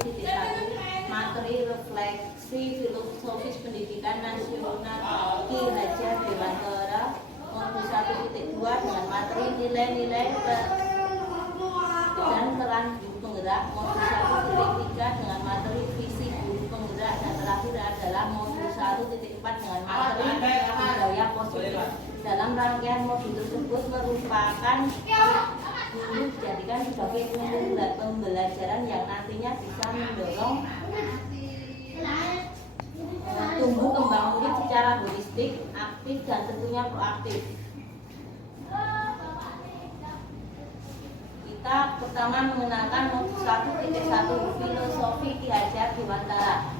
21.1 materi refleksi filosofis pendidikan nasional Ki Hajar Dewantara modul 1.2 dengan materi nilai-nilai dan peran guru penggerak, modul 1.3 dengan materi visi guru penggerak, dan terakhir adalah modul 1.4 dengan materi budaya positif. Dalam rangkaian modul tersebut merupakan guru dijadikan sebagai penyelenggara pembelajaran yang nantinya bisa mendorong tumbuh kembang murid secara holistik, aktif, dan tentunya proaktif. Kita pertama mengenalkan modul 1.1 filosofi Ki Hajar Dewantara,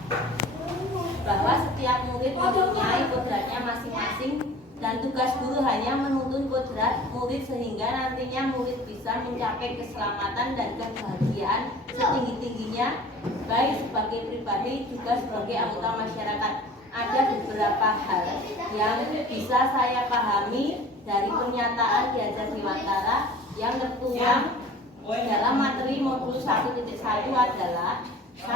bahwa setiap murid mempunyai kodratnya masing-masing dan tugas guru hanya menuntun kodrat murid sehingga nantinya murid bisa mencapai keselamatan dan kebahagiaan setinggi-tingginya, baik sebagai pribadi juga sebagai anggota masyarakat. Ada beberapa hal yang bisa saya pahami dari pernyataan Ki Hajar Dewantara yang tertuang dalam materi modul 1.1 adalah: 1.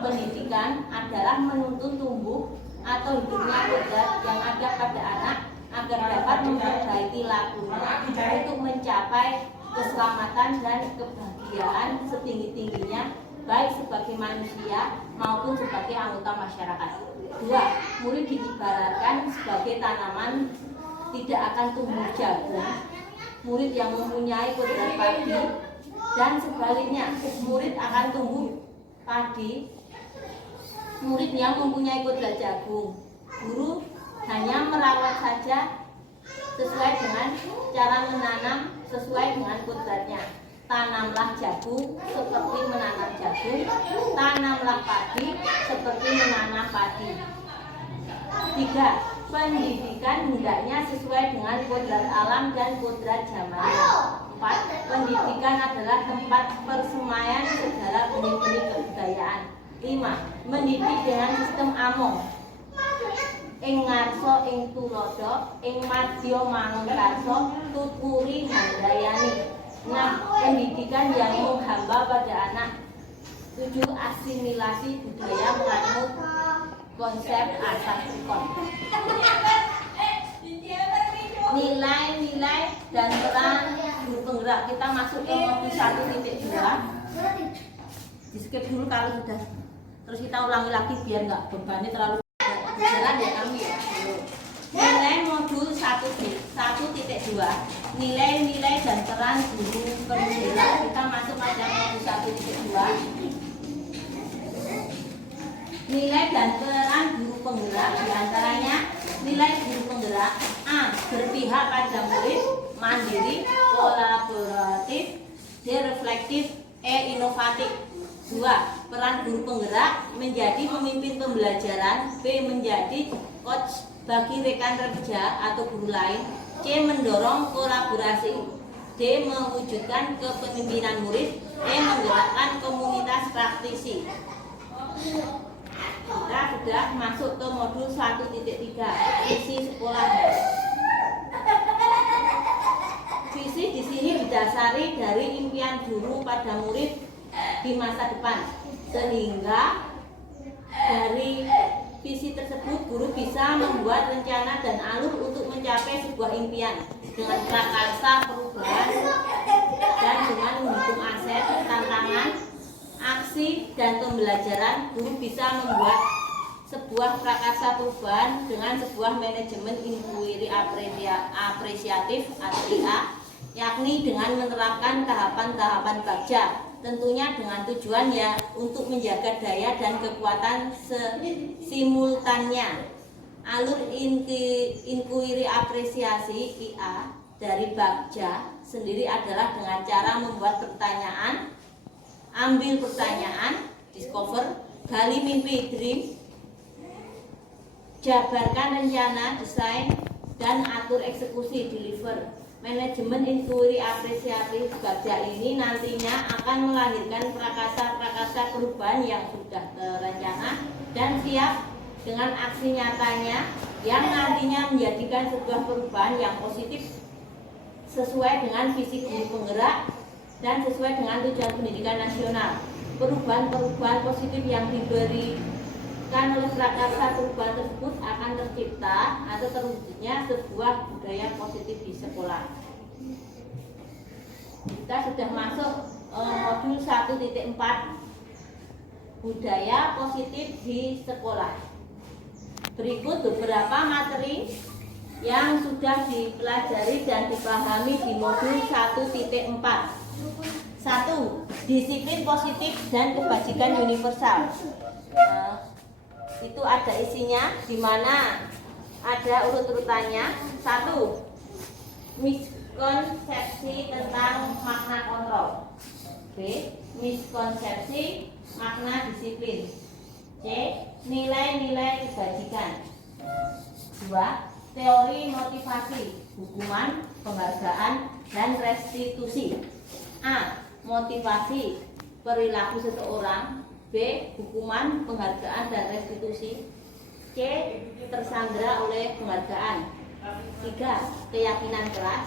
Pendidikan adalah menuntun tumbuh atau hidupnya kodrat yang ada pada anak agar dapat memperbaiki lakunya untuk mencapai keselamatan dan kebahagiaan setinggi-tingginya, baik sebagai manusia maupun sebagai anggota masyarakat. 2. Murid diibaratkan sebagai tanaman, tidak akan tumbuh jagung murid yang mempunyai kodrat padi, dan sebaliknya murid akan tumbuh padi murid yang mempunyai kodrat jagung. Guru hanya merawat saja sesuai dengan cara menanam sesuai dengan kodratnya. Tanamlah jagung seperti menanam jagung, tanamlah padi seperti menanam padi. 3. Pendidikan hendaknya sesuai dengan kodrat alam dan kodrat zamannya. 4. Pendidikan adalah tempat persemaian segala benih-benih kebudayaan. 5. Mendidik dengan sistem among, ing ngarso ing tulodo, ing madya manungkarso, tuturi handayani. 6. Pendidikan yang menghamba pada anak. 7. Asimilasi budaya menganut konsep asasukon. Nilai-nilai dan peran guru penggerak. Kita masuk ke modul 1.2. Di skip dulu kalau sudah, terus kita ulangi lagi biar nggak bebannya terlalu jalan ya kami ya. Nilai modul 1.2 nilai-nilai dan peran guru penggerak. Kita masuk pada modul 1.2 nilai dan peran guru penggerak. Diantaranya nilai guru penggerak: A. Berpihak pada murid, mandiri, kolaboratif, D. Reflektif, E. Inovatif. 2. Peran guru penggerak: menjadi pemimpin pembelajaran, B. Menjadi coach bagi rekan kerja atau guru lain, C. Mendorong kolaborasi, D. Mewujudkan kepemimpinan murid, E. Menggerakkan komunitas praktisi. Kita sudah masuk ke modul 1.3 visi sekolah. Visi di sini didasari dari impian guru pada murid di masa depan, sehingga dari visi tersebut guru bisa membuat rencana dan alur untuk mencapai sebuah impian dengan prakarsa perubahan dan dengan menghitung aset, tantangan, aksi, dan pembelajaran. Guru bisa membuat sebuah prakarsa perubahan dengan sebuah manajemen inquiry apresiatif atau IA, yakni dengan menerapkan tahapan-tahapan bagja, tentunya dengan tujuan ya untuk menjaga daya dan kekuatan simultannya. Alur inquiry apresiasi IA dari bagja sendiri adalah dengan cara membuat pertanyaan, ambil pertanyaan, discover, gali mimpi, dream, jabarkan rencana, desain, dan atur eksekusi, deliver. Manajemen inquiry apresiatif bagja ini nantinya akan melahirkan prakarsa-prakarsa perubahan yang sudah terencana dan siap dengan aksi nyatanya yang nantinya menjadikan sebuah perubahan yang positif sesuai dengan visi guru penggerak dan sesuai dengan tujuan pendidikan nasional. perubahan-perubahan positif yang diberikan oleh prakarsa perubahan tersebut akan tercipta atau terwujudnya sebuah budaya positif di sekolah. Kita sudah masuk modul 1.4 budaya positif di sekolah. Berikut beberapa materi yang sudah dipelajari dan dipahami di modul 1.4. 1. Disiplin positif dan kebajikan universal. Itu ada isinya, di mana ada urut-urutannya. 1. Miskonsepsi tentang makna kontrol. B. Miskonsepsi makna disiplin. C. Nilai-nilai kebajikan. 2. Teori motivasi, hukuman, penghargaan, dan restitusi. A. Motivasi perilaku seseorang. B. Hukuman, penghargaan, dan restitusi. C. Tersandera oleh penghargaan. 3. Keyakinan kelas.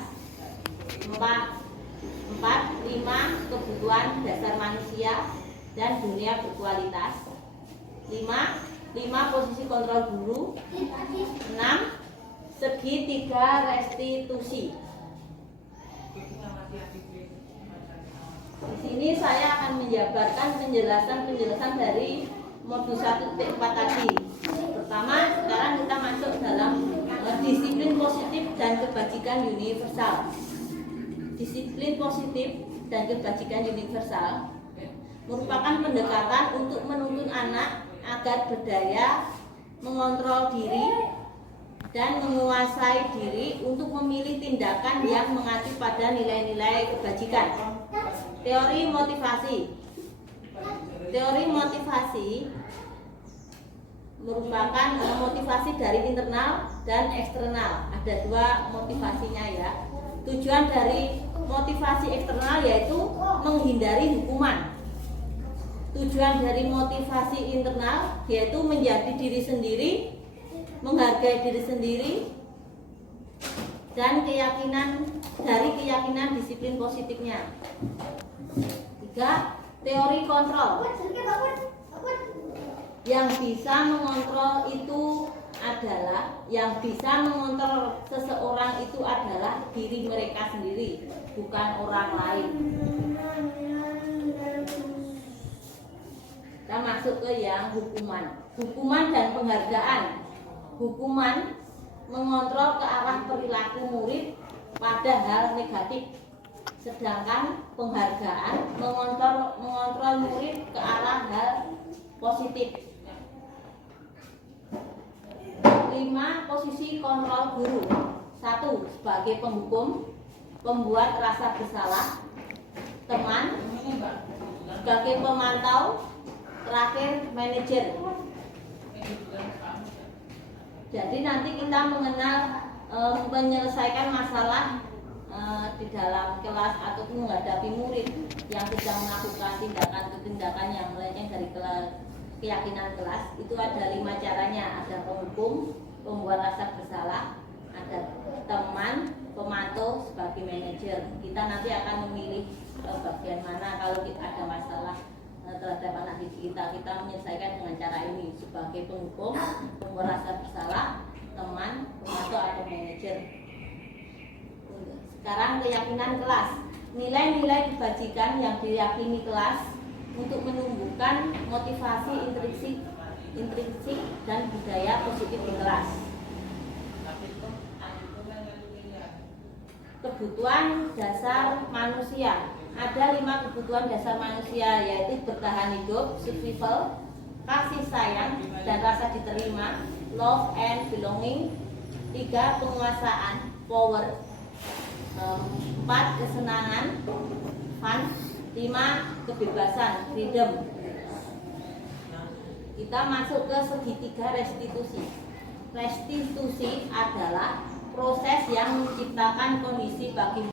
4. 5. Kebutuhan dasar manusia dan dunia berkualitas. 5. Posisi kontrol guru. 6. Segitiga restitusi. Di sini saya akan menjabarkan penjelasan dari modul 1.4 tadi. Pertama, sekarang kita masuk dalam disiplin positif dan kebajikan universal. Disiplin positif dan kebajikan universal merupakan pendekatan untuk menuntun anak agar berdaya mengontrol diri dan menguasai diri untuk memilih tindakan yang mengacu pada nilai-nilai kebajikan. Teori motivasi. Teori motivasi merupakan motivasi dari internal dan eksternal. Ada dua motivasinya ya. Tujuan dari motivasi eksternal yaitu menghindari hukuman. Tujuan dari motivasi internal yaitu menjadi diri sendiri, menghargai diri sendiri, dan keyakinan disiplin positifnya. 3. Teori kontrol. Yang bisa mengontrol seseorang itu adalah diri mereka sendiri, bukan orang lain. Kita masuk ke yang hukuman dan penghargaan. Hukuman mengontrol ke arah perilaku murid pada hal negatif, sedangkan penghargaan mengontrol murid ke arah hal positif. 5. Posisi kontrol guru. 1. Sebagai penghukum, pembuat rasa bersalah, teman, sebagai pemantau, terakhir manajer. Jadi nanti kita mengenal menyelesaikan masalah di dalam kelas atau menghadapi murid yang sedang melakukan tindakan yang melenceng dari keyakinan kelas. Itu ada 5 caranya. Ada penghukum, pembuat rasa bersalah, ada teman, pemantau, sebagai manajer. Kita nanti akan memilih bagian mana kalau kita ada masalah terhadap anak didik kita menyelesaikan dengan cara ini, sebagai penghukum, pembuat rasa bersalah, teman, pemantau, atau manajer. Sekarang keyakinan kelas. Nilai-nilai kebajikan yang diyakini kelas untuk menumbuhkan motivasi intrinsik dan budaya positif di kelas. Kebutuhan dasar manusia. Ada 5 kebutuhan dasar manusia, yaitu bertahan hidup, survival, kasih sayang dan rasa diterima, love and belonging. 3. Penguasaan, power. 4. Kesenangan, fun. 5. Kebebasan, freedom. Kita masuk ke segitiga restitusi. Restitusi adalah proses yang menciptakan kondisi bagi